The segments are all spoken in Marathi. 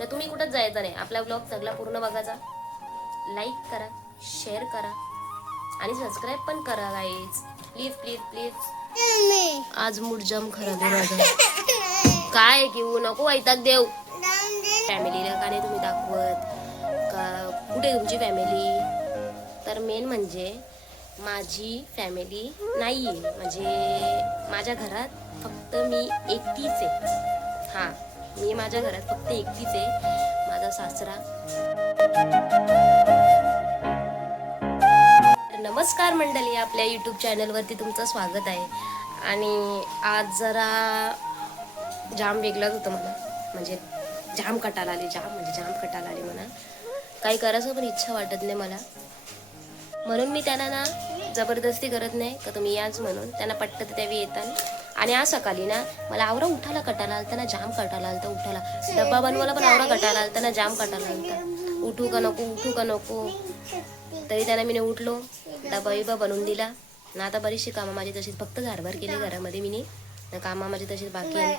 तर तुम्ही कुठंच जायचं नाही, आपला ब्लॉग सगळा पूर्ण बघायचा, लाईक करा, शेअर करा आणि सबस्क्राईब पण करा गाईज, प्लीज प्लीज प्लीज. आज मूड जम खराब आहे माझा. काय घेऊ नको वैताग देऊ. फॅमिलीला का नाही तुम्ही दाखवत का? कुठे तुमची फॅमिली? तर मेन म्हणजे माझी फॅमिली नाही आहे, म्हणजे माझ्या घरात फक्त मी एकटीच आहे. हां, मी माझ्या घरात फक्त एकटीच आहे. माझा सासरा. नमस्कार मंडळी, आपल्या यूट्यूब चॅनलवरती तुमचं स्वागत आहे. आणि आज जरा जाम वेगळंच होतं मला, म्हणजे जाम कटाला आली, जाम कटाला आली म्हणा. काही करायचं पण इच्छा वाटत नाही मला, म्हणून मी त्यांना ना जबरदस्ती करत नाही का तुम्ही याच म्हणून. त्यांना पटतं त्यावेळी येतात. आणि आज सकाळी ना मला आवरा उठायला कटाला आलता ना, जाम कटाला आलता उठायला. डब्बा बनवायला पण आवरा कटाला आलता ना, जाम कटाला आलता. उठू का नको तरी त्यांना मी उठलो, डबा बिबा बनवून दिला ना. आता बरीचशी कामं माझी तशीच, फक्त घरभर केली घरामध्ये मी ना. कामं माझी तशीच बाकी आहे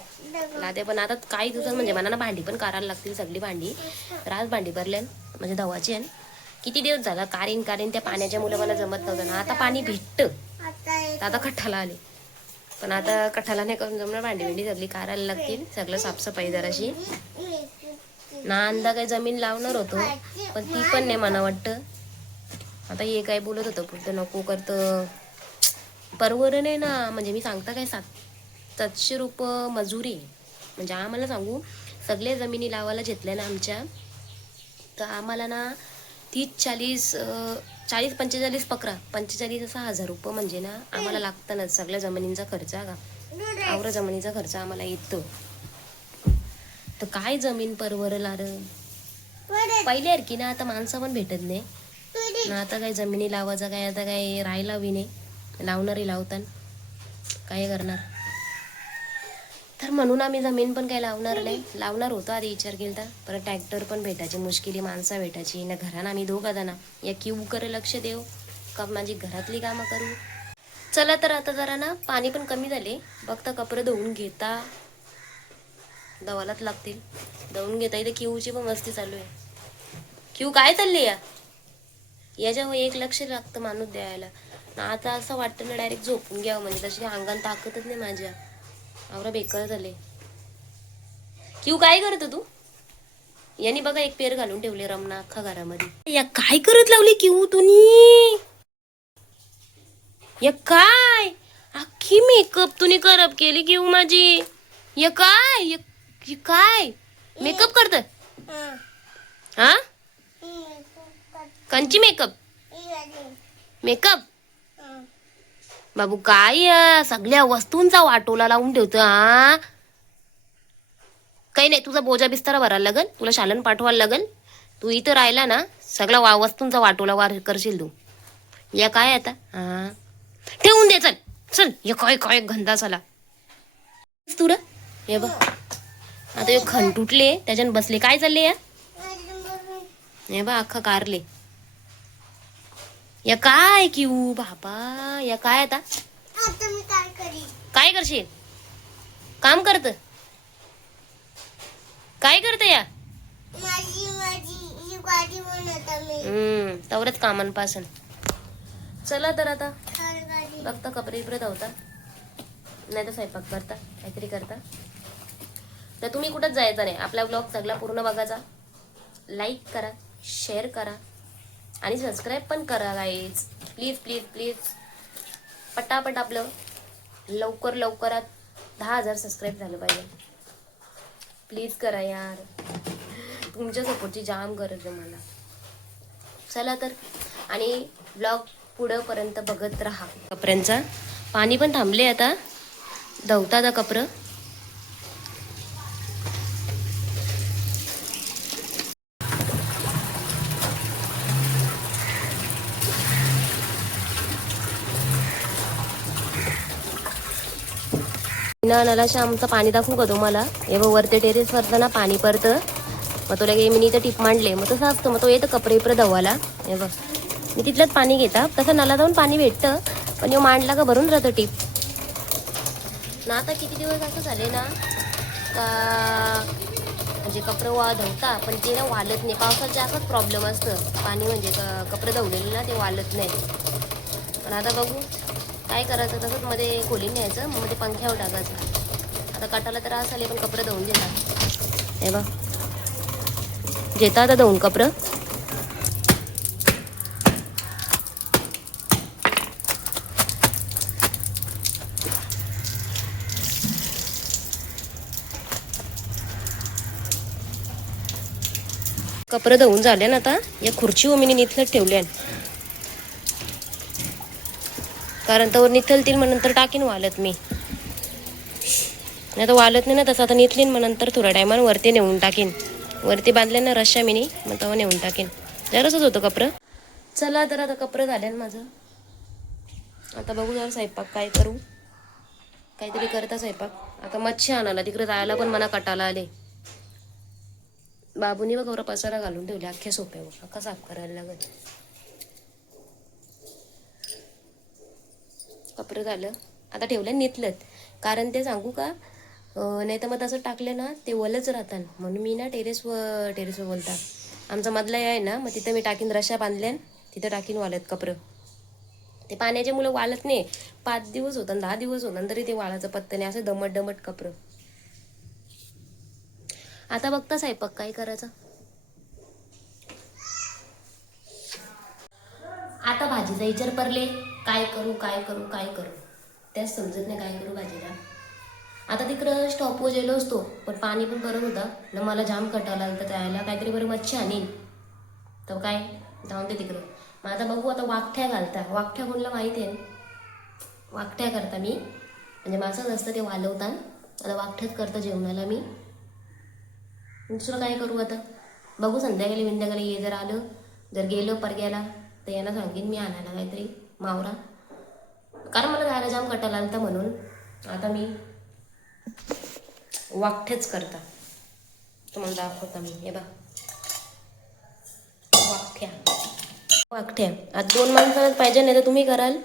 लादे. पण आता काही दिवसात म्हणजे मला ना भांडी पण करायला लागतील, सगळी भांडी. राज भांडी भरल्या म्हणजे धवाची आहे. किती दिवस झाला कारीन त्या पाण्याच्या मुलं मला जमत नव्हतं ना. आता पाणी भेटतं, आता कठ्ठाला आले. पण आता कठ्ठाला नाही करून जमणार, भांडी सगळी कारायला लागतील, सगळं साफसफाई जराशी ना. अंदा काही जमीन लावणार होतो पण ती पण नाही मला वाटतं. आता हे काय बोलत होतं पुढतं नको करतं, परवरण आहे ना. म्हणजे मी सांगता काय 700 रुपये मजुरी, म्हणजे आम्हाला सांगू सगळे जमिनी लावायला घेतल्या ना आमच्या, तर आम्हाला ना 40-45 पकरा 45 असा 1000 रुपये म्हणजे ना आम्हाला लागतं ना. सगळ्या जमिनींचा खर्च का आवरा जमिनीचा खर्च आम्हाला येतो. तर काय जमीन परवरला र पहिले की ना. आता माणसं पण भेटत नाही ना. आता काय जमिनी लावायचं काय, आता काय राहायला बी नाही, लावणारी लावतात, काय करणार. तर म्हणून आम्ही जमीन पण काही लावणार नाही. लावणार होतो आधी विचार केला, परत ट्रॅक्टर पण भेटायची मुश्किली, माणसं भेटायची ना. घरानं आम्ही दोघा जण या क्यू करे लक्ष देऊ का माझी घरातली कामं करू. चला तर आता जरा ना पाणी पण कमी झाले, बघता कपडे धुवून घेता, धवालाच लागतील. धुवून घेता. इथे क्यूची पण मस्ती चालू आहे. क्यू काय चालली याच्यावर एक लक्ष लागतं माणूस द्यायला ना. आता असं वाटतं ना डायरेक्ट झोपून घ्यावं, म्हणजे तशी अंगान ताकदच नाही माझ्या. आवरा बेकार झाले. क्यू काय करत तू? यांनी बघा एक पेर घालून ठेवले रमना अख्खा घरामध्ये. या काय करत लावली क्यू तुम्ही? या काय अख्खी मेकअप तुम्ही खराब केली क्यू माझी. या काय काय मेकअप करत हा? कंची मेकअप बाबू काय सगळ्या वस्तूंचा वाटोला लावून ठेवतो हा. काही नाही, तुझा बोजा बिस्तारा भरायला लागल, तुला शालन पाठवायला लागल. तू इथं राहिला ना सगळा वस्तूंचा वाटोला वार करशील तू. या काय आता हा ठेवून दे. चल चल या काय गंधा झाला तुला. हे बघ आता हे खण तुटले त्याच्यानं बसले. काय चालले या हे बघ अख्खा कारले. या काय क्यू बाबा या काय आता काय करशील? काम करत काय करत या तेवढंच कामांपासून. चला तर आता बघता कपडे इकडे धावता, नाही तर स्वयंपाक करता, काहीतरी करता. तर तुम्ही कुठंच जायचं नाही, आपला ब्लॉग सगळा पूर्ण बघायचा, लाईक करा, शेअर करा आणि सबस्क्राईब पण करा गाईज, प्लीज प्लीज प्लीज. पटापट आपलं लवकरात 10,000 सबस्क्राईब झालं पाहिजे. प्लीज करा यार, तुमच्या सपोर्टची जाम गरज आहे मला. चला तर आणि ब्लॉग पुढंपर्यंत बघत राहा. कपड्यांचा पाणी पण थांबले, आता धवता आता कपडं. नळाला आमचं पाणी दाखवू का तुम्हाला? हे बघ वरते टेरेस वरतं ना पाणी पडतं, मग तुला मी इथं टिप मांडले, मग तसं असतं. मग तो येतं कपडे इकडे धवाला. हे बघ मी तिथलंच पाणी घेता, तसं नळा जाऊन पाणी भेटतं, पण हे मांडला का भरून राहतं टिप ना. आता किती दिवस असं झाले ना का म्हणजे कपडं धुता पण ते ना वालत नाही. पावसात जास्तच प्रॉब्लेम असतं. पाणी म्हणजे कपडे धुवलेले ना ते वालत नाही. पण आता बघू काय करायचं. तसंच मध्ये खोलीन न्यायचं, मग मध्ये पंख्यावर टाकायचं. आता कटाला तर असं आले पण कपडे धुवून देतात. हे बघ घेता आता धुवून कपडं. कपडे धुवून झाले ना. आता या खुर्ची मी निथलत ठेवल्या, कारण तर निथलतील मग नंतर टाकीन वालत. मी नाही तर वालत नाही ना तसं. आता निथलीन मग नंतर थोड्या टायमानं वरती नेऊन टाकीन. वरती बांधले ना रश्या मिनी, मग तेव्हा नेऊन टाकीन. जरासच होतं कपडं. चला तर आता कपडं झाले ना माझं. आता बघू जरा स्वयंपाक काय करू. काहीतरी करता स्वयंपाक. आता मच्छी आणायला तिकडे जायला पण मला कटाला आले. बाबूनी बघ पसारा घालून ठेवले अख्ख्या सोप्यावर. अख्खा साफ करायला लागत. कपडे झालं आता ठेवलं निथलत. कारण ते सांगू का, नाही तर मग तसं टाकलं ना ते वलच राहतात. म्हणून मी ना टेरेसवर बोलता आमचा मधला आहे ना, मग तिथं मी टाकीन रश्या बांधल्यान, तिथं टाकीन वालत कपडं. ते पाण्याचे मुलं वाळत नाही. 5 दिवस होतात 10 दिवस होतात तरी ते वाळाचं पत्ता नाही. असं दमट दमट कपडं. आता बघता स्वयंपाक काय करायचं. आता भाजीचा विचार पडले, काय करू काय करू काय करू. त्याच समजत नाही काय करू भाजीला. आता तिकडं स्टॉपवर गेलो असतो, पण पाणी पण करत होता ना. मला जाम कटाला तर त्याला काहीतरी बरं मच्छी आणीन. तर काय जाऊन दे तिकडं. मग आता बघू. आता वाकठ्या घालता. वाकठ्या कोणला माहिती आहे. वाकठ्या करता मी, म्हणजे मासच असतं ते वालवतात. आता वाकठ्याच करता जेवणाला मी. दुसरं काय करू आता बघू. संध्याकाळी ये जर आलं, जर गेलं परग्याला तर यांना सांगेन मी आणायला काहीतरी मावरा. कारण मला जायला जाम कटाला आलं तर म्हणून आता मी वाकठेच करता. तुम्हाला दाखवता मी. हे बघ वाकठ्या. आता 2 माणसांनाच पाहिजे, नाही तर तुम्ही कराल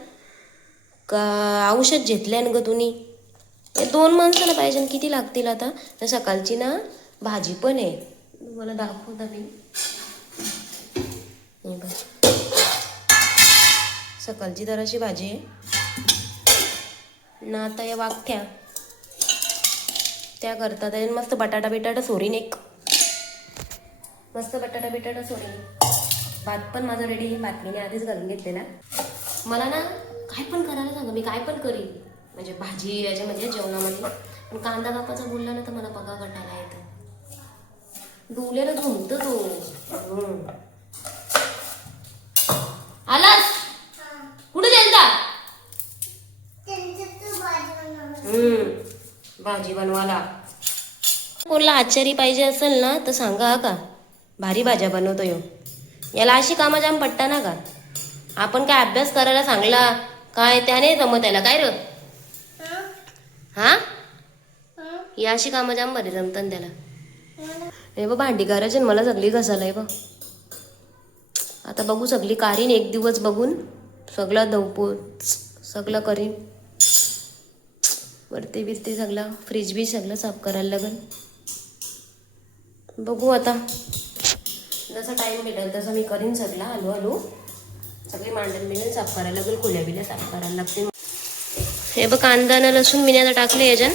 का औषध घेतल्यान ग तुम्ही. 2 माणसाला पाहिजे. किती लागतील आता. तर सकाळची ना भाजी पण आहे. तुम्हाला दाखवता मी. हे बघ सकाळची जराशी भाजी आहे ना. आता या वाकठ्या त्या करतात. मस्त बटाटा बिटाटा सोरीन एक. मस्त बटाटा बिटाटा सोरीन. भात पण माझा रेडी. भात मी आधीच घालून घेतलेला. मला ना काय पण करायला सांगा, मी काय पण करीन. म्हणजे भाजी याच्यामध्ये जेवणामध्ये. पण कांदा कापाचा बोलला ना तर मला बघा कटाला येतं. डोल्याला झुमतं तो. आलास कुठे गेलता. भाजी बनवायला. कोणला आचारी पाहिजे असेल ना तर सांगा का. भारी भाज्या बनवतो यो. याला अशी कामं जाम पट्टा ना का. आपण काय अभ्यास करायला सांगला काय त्याने जमत याला काय र. हा या अशी कामं जाम भारी जमतात त्याला. हे बघ भांडी करायची मला सगळी घसालाय बघ. आता बघू सगळी कारीन एक दिवस बघून. सगळं धवपोच सगळं करीन. वरती बिरती सगळं फ्रीज बी सगळं साफ करायला लागेल. बघू आता जसा टाईम भेटेल तसं मी करीन सगळं. हळूहळू सगळी मांडण बिंडण साफ करायला लागेल. खोल्या बिल्या साफ करायला लागते. हे बघ कांदा ना लसूण मी आता टाकले याच्यान.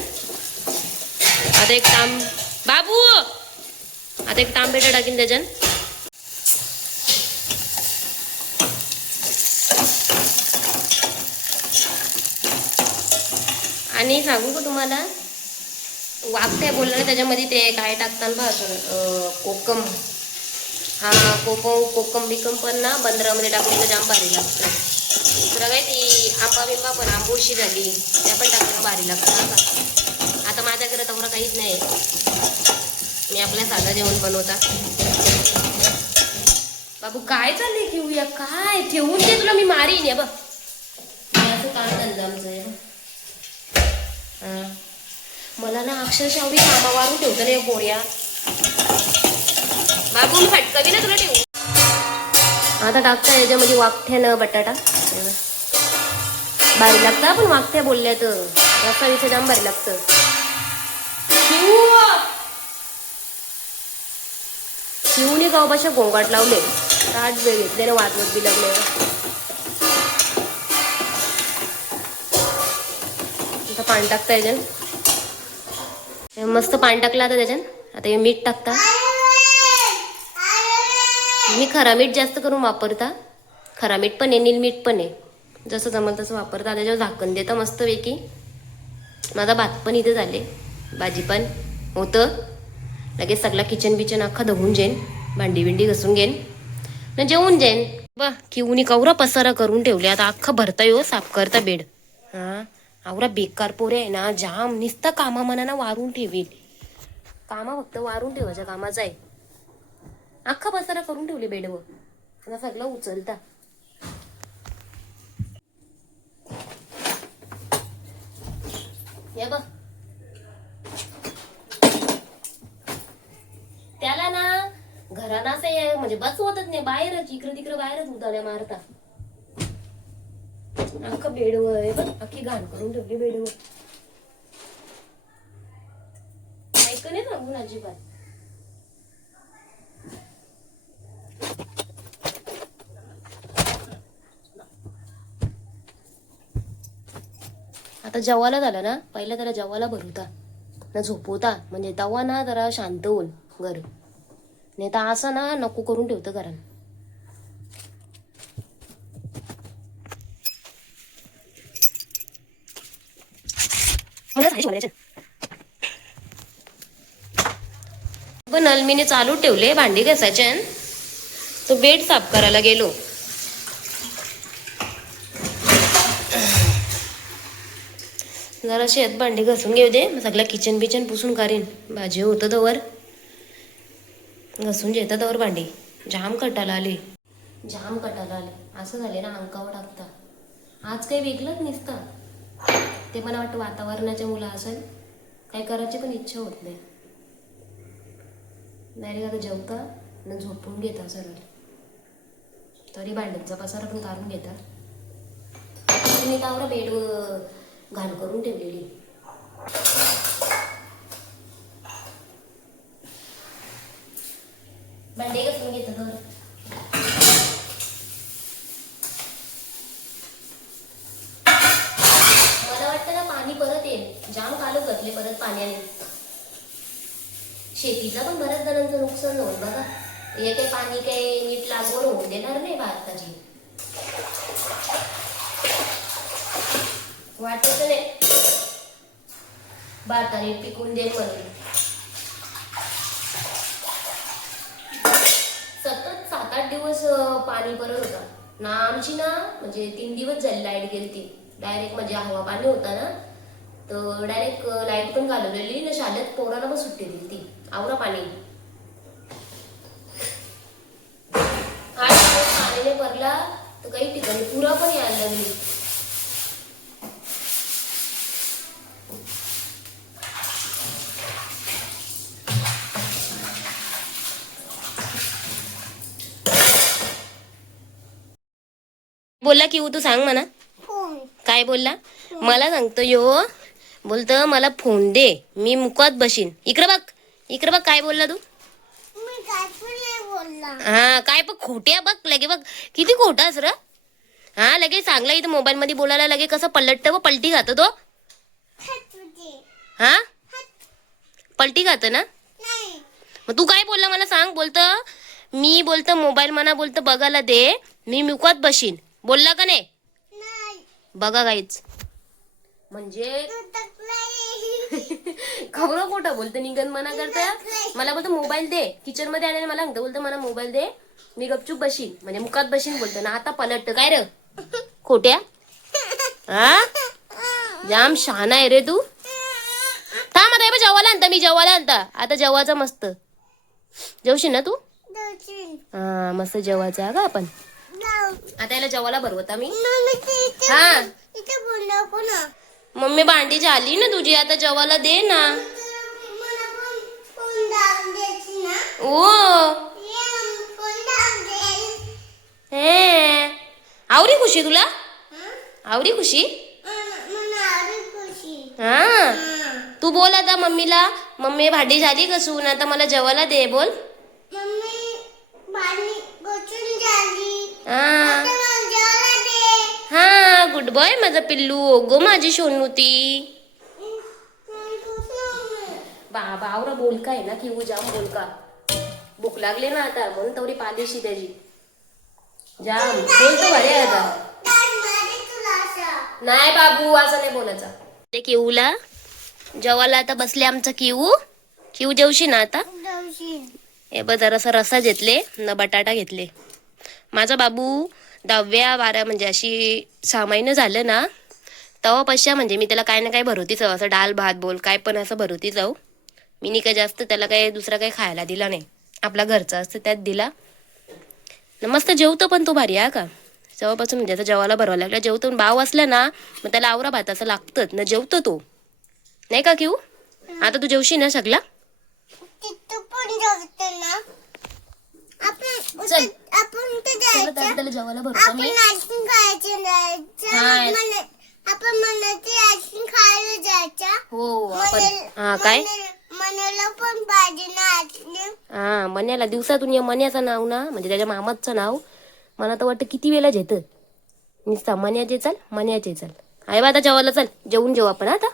आता एक बाबू आता एक टांबेटा टाकीन त्याच्यान. आणि सांगू का तुम्हाला, वाकट्या बोलला त्याच्यामध्ये ते काय टाकतात बा कोकम. हा कोकम बिकम पण ना बंदरामध्ये टाकलेलं जाम भारी लागतं. दुसरं काय ती आंबा बिंबा पण आंबोशी झाली त्या पण टाकलेलं भारी लागतं ना. आता माझ्या घरात तेवढं काहीच नाही. मी आपल्या साधं जेवण बनवता. बाबू काय चाललंय घेऊया काय ठेवून दे तुला मी मारीन. या बघ असं काम चाललं आमचं आहे. मला ना अक्षरशः एवढी कामा वारून ठेवतं ना पोऱ्या. बाबू मी फटकवी ना तुला ठेवू. आता टाकता याच्यामध्ये वाकठ्यानं बटाटा भारी लागतं. पण वाकठ्या बोलल्या तर रस्सा विषय जाम भारी लागतं. शिवणी गावपाशा गोंगाट लावले ताट वेळ घेतले ना वाजवत बी लागले. आता पाणी टाकता याच्यात मस्त पाणी टाकलं आता त्याच्यात. आता हे मीठ टाकता. मी खरा मीठ जास्त करून वापरता. खरा मीठ पण आहे नील मीठ पण आहे जसं जमल तसं वापरता. त्याच्यावर झाकण देतं मस्तपैकी. माझा भात पण इथे झाले भाजी पण होतं. लगेच सगळा किचन बिचन अख्खा धुवून जाईन. भांडी बिंडी घसून घेईन न जेवून जाईन. बा किवनी कवरा पसारा करून ठेवले. आता अख्खा भरता येऊ साफ करता बेड. हा आवरा बेकार पोरे आहे ना जाम नुसतं कामा मनानं वारून ठेवेल. कामा फक्त वारून ठेवायच्या कामाचं आहे. अख्खा पसारा करून ठेवले बेडवर. आता सगळं उचलता. या बघ त्याला ना घराना असं म्हणजे बसवतच नाही. बाहेरच इकडं तिकडं बाहेरच उदाड्या मारता. अख्खं बेडवर आहे बघ. अख्खी घाण करून ठेवली बेडवर. ऐक नाही सांगून अजिबात. आता जेवायला झालं ना पहिला त्याला जेवायला भरवता ना झोपवता म्हणजे तवा ना जरा शांत होईल घर. नाही तर असं ना नको करून ठेवतं घरान. नलमीने चालू ठेवले भांडी घासायचे. तो बेड साफ करायला गेलो. जरा शेत भांडी घासून घेऊ दे. सगळं किचन बिचन पुसून काढीन. भाजी होतं तवर घासून घेतात तवर भांडी. जाम कटाला आले. जाम कटाला आले. असं झाले ना अंकावर टाकता. आज काही वेगळंच नसतं. ते मला वाटतं वातावरणाच्या मुलं असेल. काय करायची पण इच्छा होत नाही. डायरेक्ट आता जेवता न झोपून घेता सरळ. तरी भांड्यांचा पसारा पण काढून घेता. मी त्यावर बेड घाण करून ठेवलेली. भांडे घासून घेतात तर मला वाटतं ना पाणी परत येईल. जाम कालच घातले परत पाण्याने. शेतीचं पण बऱ्याच जणांचं नुकसान होईल बघा. हे काही पाणी काही नीट लागवड होऊन देणार नाही भारताची. वाटत नाही भारताने पिकून देईल म्हणून. सतत 7-8 दिवस पाणी परत होता ना. आमची ना म्हणजे 3 दिवस झाली लाईट गेलती. डायरेक्ट म्हणजे हवा पाणी होता ना तर डायरेक्ट लाईट पण घालवलेली ना. शाळेत पोराला पण सुट्टी दिली ती. आवरा पाणी 8 दिवस पाण्याने भरला तर काही ठिकाणी पुरा पण यायला लागली. बोलला की तू सांग म्हणा. काय बोलला मला सांगतो यो. बोलतो मला फोन दे मी मुकात बशीन. इकडे बघ इकडे बघ काय बोलला तू. हा काय बघ खोट्या बघ लगे बघ किती खोटास र. हा लगे चांगला इथं मोबाईल मध्ये बोलायला लगे कसं पलटत व पलटी खातो तो. हा पलटी खात ना. मग तू काय बोलला मला सांग. बोलतं मी बोलतं मोबाईल मना बोलतं बघायला दे मी मुकात बशीन. बोलला का नाही. बघा काहीच म्हणजे खबर खोटं बोलतं. निघन मना करता मला बोलतं मोबाईल दे. किचन मध्ये आल्याने मला सांगतं बोलतं मला मोबाईल दे मी गपचूप बशीन म्हणजे मुकात बशीन बोलतं ना. आता पलटत काय र खोट्या. हा जाम शहाणा आहे रे तू. थांब आता जेवायला आणता मी जेवायला आणता. आता जेवायचं मस्त जेवशील ना तू. हा मस्त जेवायचं का आपण. आता याला जेवायला भरवता मी. हा मम्मी भांडी झाली ना तुझी आता जेवायला दे ना. ओ हे आवरी खुशी तुला. आवरी खुशी. हा तू बोल आता मम्मीला मम्मी भांडी झाली घसून आता मला जेवायला दे बोल. गुड बॉय माझा पिल्लू. गो माझी सोनू ती. बाबा आवरा बोलका आहे ना की जाम बोलका. भूक लागली ना आता म्हणून तेवढी पालीशी त्याची जाम बोलतो भारी आता. नाही बाबू असं नाही बोलायचं. ते किऊला जेवायला आता बसले आमचा किऊ. किऊ जेवशी ना आता. हे बघ जरासा रसा घेतले न बटाटा घेतले. माझा बाबू 10-12 म्हणजे अशी 6 महिने झालं ना तेव्हा पश्या म्हणजे मी त्याला काय ना काय भरवती जाऊ असं डाल भात बोल काय पण असं भरवती जाऊ. मी नाही काय जास्त त्याला काय दुसरा काही खायला दिला नाही. आपला घरचा असतं त्यात दिला. मस्त जेवतो पण तो भारी का. जेव्हापासून म्हणजे आता जेवायला भरवायला लागला जेवतो. भाव असला ना मग त्याला आवरा भात असं लागतंच ना जेवतो तो. नाही का किऊ. आता तू जेवशी ना सगळा. त्याला जेवायला भरतो मी. हो आपण हा काय हा मन्याला दिवसातून या मन्याचं नाव ना म्हणजे त्याच्या मामाचं नाव मला तर वाटतं किती वेळा घेतं. नुसता मन्याचे चल मन्याचे चल. आहे बा आता जेवायला चल जेवून जेवू आपण आता.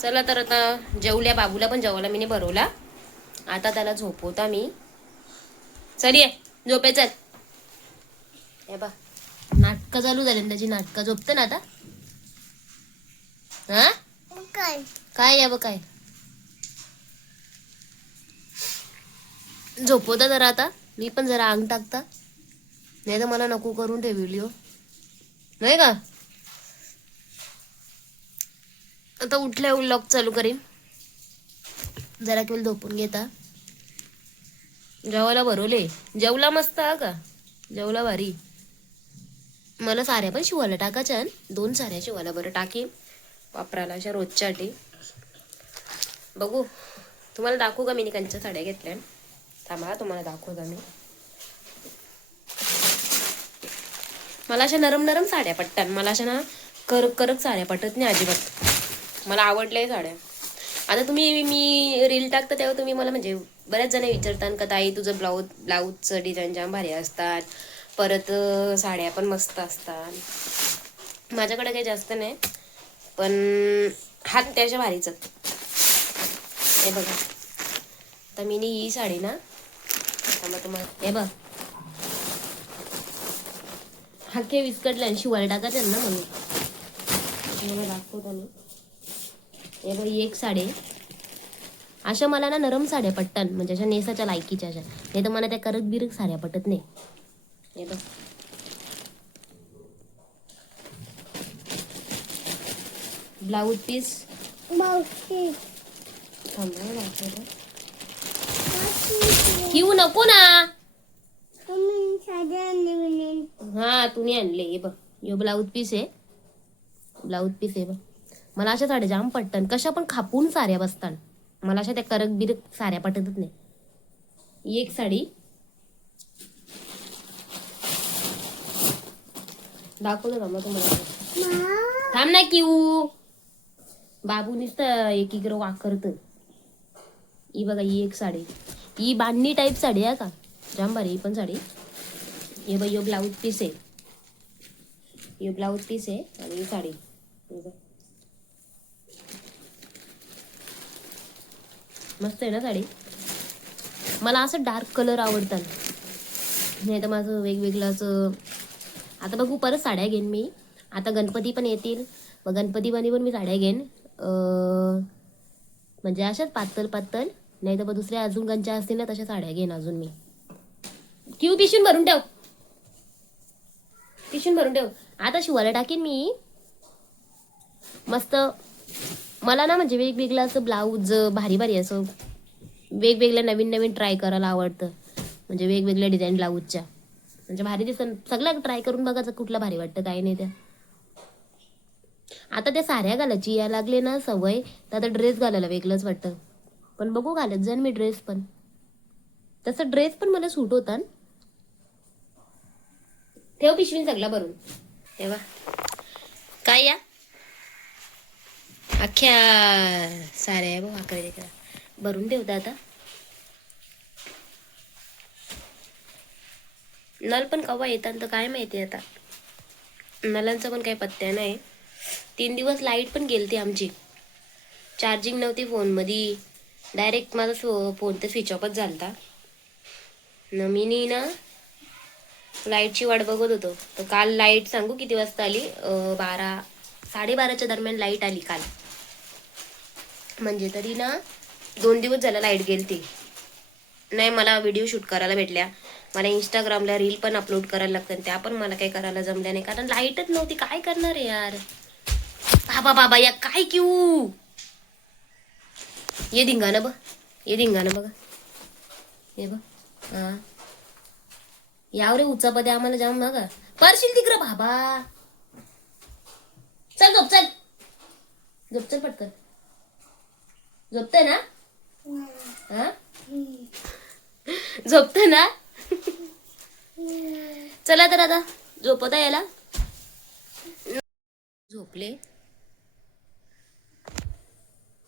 चला तर आता जेवल्या बाबूला पण जेवायला मी भरवला. आता त्याला झोपवता मी. चल ये झोपे चल. हे बा नाटकं चालू झाले त्याची. नाटकं झोपतं ना आता. हा काय या बघ काय झोपवता जरा आता. मी पण जरा अंग टाकता नाही तर मला नको करून ठेवली हो नाही का. आता उठल्या लॉक चालू करीन. जरा केवळ झोपून घेता. जेवायला भरवले. जेवला मस्त हा का. जेवला भारी. मला साड्या पण शिवायला टाकायच्या. 2 साड्या शिवायला बरं टाकीन वापरायला अशा रोजच्यासाठी. बघू तुम्हाला दाखवू का मी कंच्या साड्या घेतल्या. थांबा तुम्हाला दाखवता मी. मला अशा नरम नरम साड्या पटतात. मला अशा ना करक साड्या पटत नाही अजिबात. मला आवडल्या साड्या. आता तुम्ही मी रील टाकता तेव्हा तुम्ही मला म्हणजे बऱ्याच जण विचारतात का ताई तुझं ब्लाऊजचं डिझाईन जाम भारी असतात. परत साड्या पण मस्त असतात. माझ्याकडे काही जास्त नाही पण हात त्याच्या भारीच. हे बघा आता मी ही साडी ना तुम्हाला हे बघ हाके विस्कटल्या आणि शिवायला टाकायचं ना म्हणून दाखवतो मी. हे बघ ही एक साडी. अशा मला ना नरम साड्या पटतात म्हणजे अशा नेसाच्या लायकीच्या अशा. नाही तर मला त्या करक बिरक साड्या पटत नाही. हे बघ ब्लाऊज पीस घेऊ नको ना. हा तुम्ही आणले. हे बघ यो ब्लाऊज पीस आहे. ब्लाऊज पीस आहे बघ. मला अशा साड्या जाम पटतात. कशा पण खापून साड्या बसतात. मला अशा त्या करक बिरक साड्या पटतच नाही. एक साडी दाखवलं ना मग तुम्हाला. थांब ना किऊ. बाबू नुसतं एकीकडे वाकरत. ही बघा ही एक साडी. ही बांधणी टाईप साडी आहे का जाम भारी ही पण साडी. हे बघ यो ब्लाऊज पीस आहे. यो ब्लाऊज पीस आहे आणि ही साडी. मस्त आहे ना साडी. मला असं डार्क कलर आवडतात. नाही तर माझं वेगवेगळं असं. आता बघू परत साड्या घेईन मी. आता गणपती पण येतील. मग गणपतीमध्ये पण मी साड्या घेईन. म्हणजे अशाच पातळ पातळ. नाही तर मग दुसऱ्या अजून गंच्या असतील ना तशा साड्या घेईन अजून मी. किऊ पिशून भरून ठेव. पिशून भरून ठेव. आता शिवायला टाकीन मी मस्त. मला ना म्हणजे वेगवेगळं असं ब्लाऊज भारी भारी असं वेगवेगळ्या नवीन नवीन ट्राय करायला आवडतं. म्हणजे वेगवेगळ्या डिझाईन ब्लाऊजच्या म्हणजे भारी दिसतं. सगळं ट्राय करून बघायचं कुठला भारी वाटतं काय नाही त्या. आता त्या साड्या घालायची या लागले ना सवय तर आता ड्रेस घालायला वेगळंच वाटतं. पण बघू घालत जाईन मी ड्रेस पण. तसं ड्रेस पण मला सूट होता. ठेव पिशवीन सगळा भरून. तेव्हा काय या अख्ख्या साऱ्या बघ आकडे भरून ठेवता. आता नल पण कवा येतात तर काय माहिती आता. नलांचा पण काही पत्त्या नाही. 3 दिवस लाईट पण गेलती आमची, चार्जिंग नव्हती फोनमध्ये. डायरेक्ट माझा फोन तर स्विच ऑफच झालता. मी ना लाईटची वाट बघत होतो. तर काल लाईट सांगू किती वाजता आली? 12-12:30च्या दरम्यान लाईट आली काल. म्हणजे तरी ना 2 दिवस झाला लाईट गेलती. नाही, मला व्हिडिओ शूट करायला भेटल्या, मला इंस्टाग्रामला रील पण अपलोड करायला लागतात, त्या पण मला काही करायला जमल्या नाही कारण लाईटच नव्हती. काय करणार आहे यार. बाबा बाबा या काय क्यू ये धिंगाणं बघ, ये धिंगाणं बघा, हे बघ. हा याव रे उचापदे आम्हाला जाम बघा. परशील तिकडं बाबा. चल झोप, चल झोप, चल पटकन. झोपतंय ना? हा झोपतंय ना? चला तर आता झोपता याला. झोपले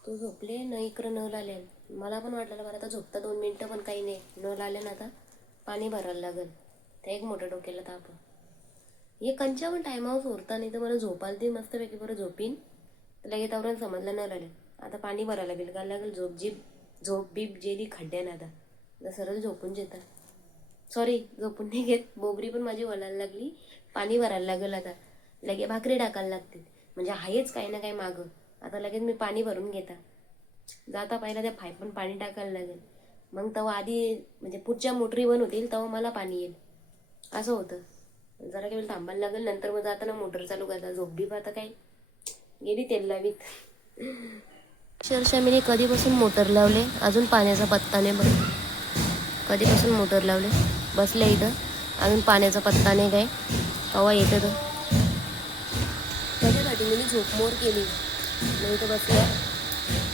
तो, झोपले न इकडं नळ आले. मला पण वाटलं बरं आता झोपता 2 मिनिटं, पण काही नाही. नळ आले ना, आता पाणी भरायला लागेल. त्या एक मोठं डोक्याला ताप. हे कंच्या पण टायमावर सोडता, नाही तर मला झोपाल ती मस्तपैकी बरं झोपीन. लगेच आवरून समजलं न लागेल. आता पाणी भरायला लागेल, काय लागेल झोप बीप जेली खड्ड्यानं. आता सरळ झोपून जेतात. सॉरी, झोपून नाही घेत. बोबरी पण माझी वळायला लागली. पाणी भरायला लागेल आता. लगे भाकरी टाकायला लागते. म्हणजे आहेच काही ना काही मागं. आता लगेच मी पाणी भरून घेता जाता पहिला त्या पण पाणी टाकायला लागेल. मग तेव्हा आधी म्हणजे पुढच्या मोटरी बंद होतील तेव्हा मला पाणी येईल. असं होतं. जरा काही थांबायला लागेल. नंतर मग जाताना मोटर चालू करता. झोप बी आता काय गेली तेल लावीत. अक्षरशः मी कधीपासून मोटर लावले, अजून पाण्याचा पत्ता नाही बघ. कधीपासून मोटर लावले, बसले इथं, अजून पाण्याचा पत्ता नाही काय. केव्हा येतं तर त्याच्यासाठी मी झोपमोड केली. नाही तर बसल्या,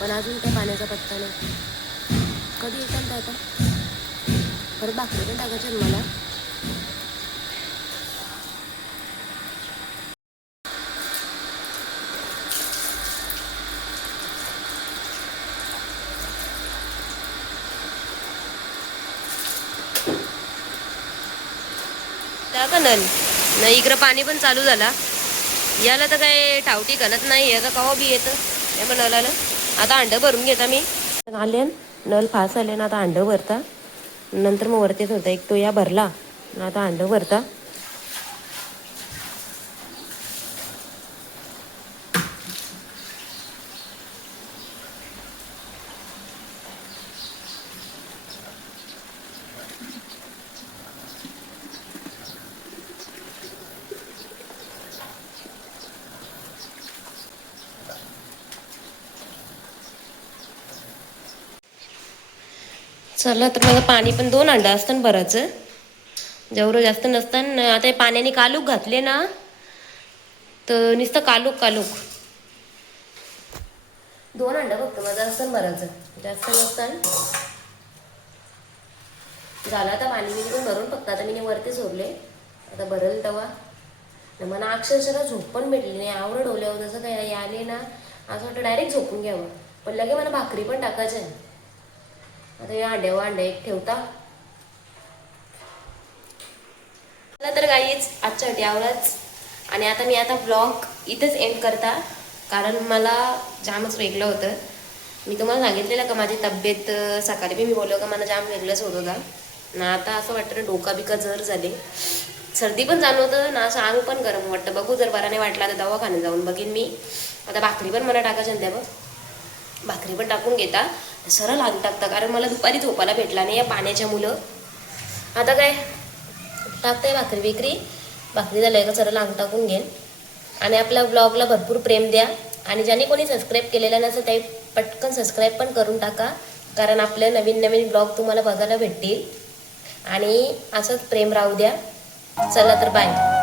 पण अजून त्या पाण्याचा पत्ता नाही. कधी येतात आता? परत भाकरी पण टाकायचे मला. का नल नाही, इकडं पाणी पण चालू झाला. याला तर काय ठावठी घालत नाही. याचा कवा बी येतं या पण नलाला. आता अंडं भरून घेता मी. आले नल फास आले ना, आता अंडं भरता. नंतर मग वरतीच होता एक तो या भरला, आता अंडं भरता. चला तर मग पाणी पण 2 अंडं असतं भरायचं, जेवढं जास्त नसतं. आता हे पाण्याने कालूक घातले ना, तर नुसतं कालूक कालूक. 2 अंडं फक्त माझं असतं भरायचं, जास्त नसतं. झालं आता पाणी मी पण भरून. फक्त आता मी वरती सोडले, आता भरल तेव्हा. मला अक्षरशः झोप पण भेटली नाही. आवडं डोल्यावर जसं काही आले ना, असं वाटतं डायरेक्ट झोपून घ्यावं. पण लगे मला भाकरी पण टाकायचं आहे. आता या अंडे एक ठेवता. मला तर काहीच आजच्यासाठी आवडच. आणि आता मी ब्लॉग इथंच एंड करता, कारण मला जामच वेगळं होतं. मी तुम्हाला सांगितलेलं का माझी तब्येत सकाळी बी मी बोललो का मला जाम वेगळंच होत होता ना. आता असं वाटतं ना, डोका बिका जर झाले, सर्दी पण जाणवतं ना, असं अंग पण गरम वाटतं. बघू, जर बरा नाही वाटला तर दवाखान्यात जाऊन बघीन मी. आता भाकरी पण मला टाकायचं त्या बघ, भाकरी पण टाकून घेता. सरळ अंग टाकता, कारण मला दुपारी झोपायला भेटला नाही या पाण्याच्या मुलं. आता काय टाकताय भाकरी झालं का सरळ अंग टाकून घेईन. आणि आपल्या ब्लॉगला भरपूर प्रेम द्या. आणि ज्यांनी कोणी सबस्क्राईब केलेलं नसेल ते पटकन सबस्क्राईब पण करून टाका, कारण आपले नवीन नवीन ब्लॉग तुम्हाला बघायला भेटतील. आणि असंच प्रेम राहू द्या. चला तर बाय.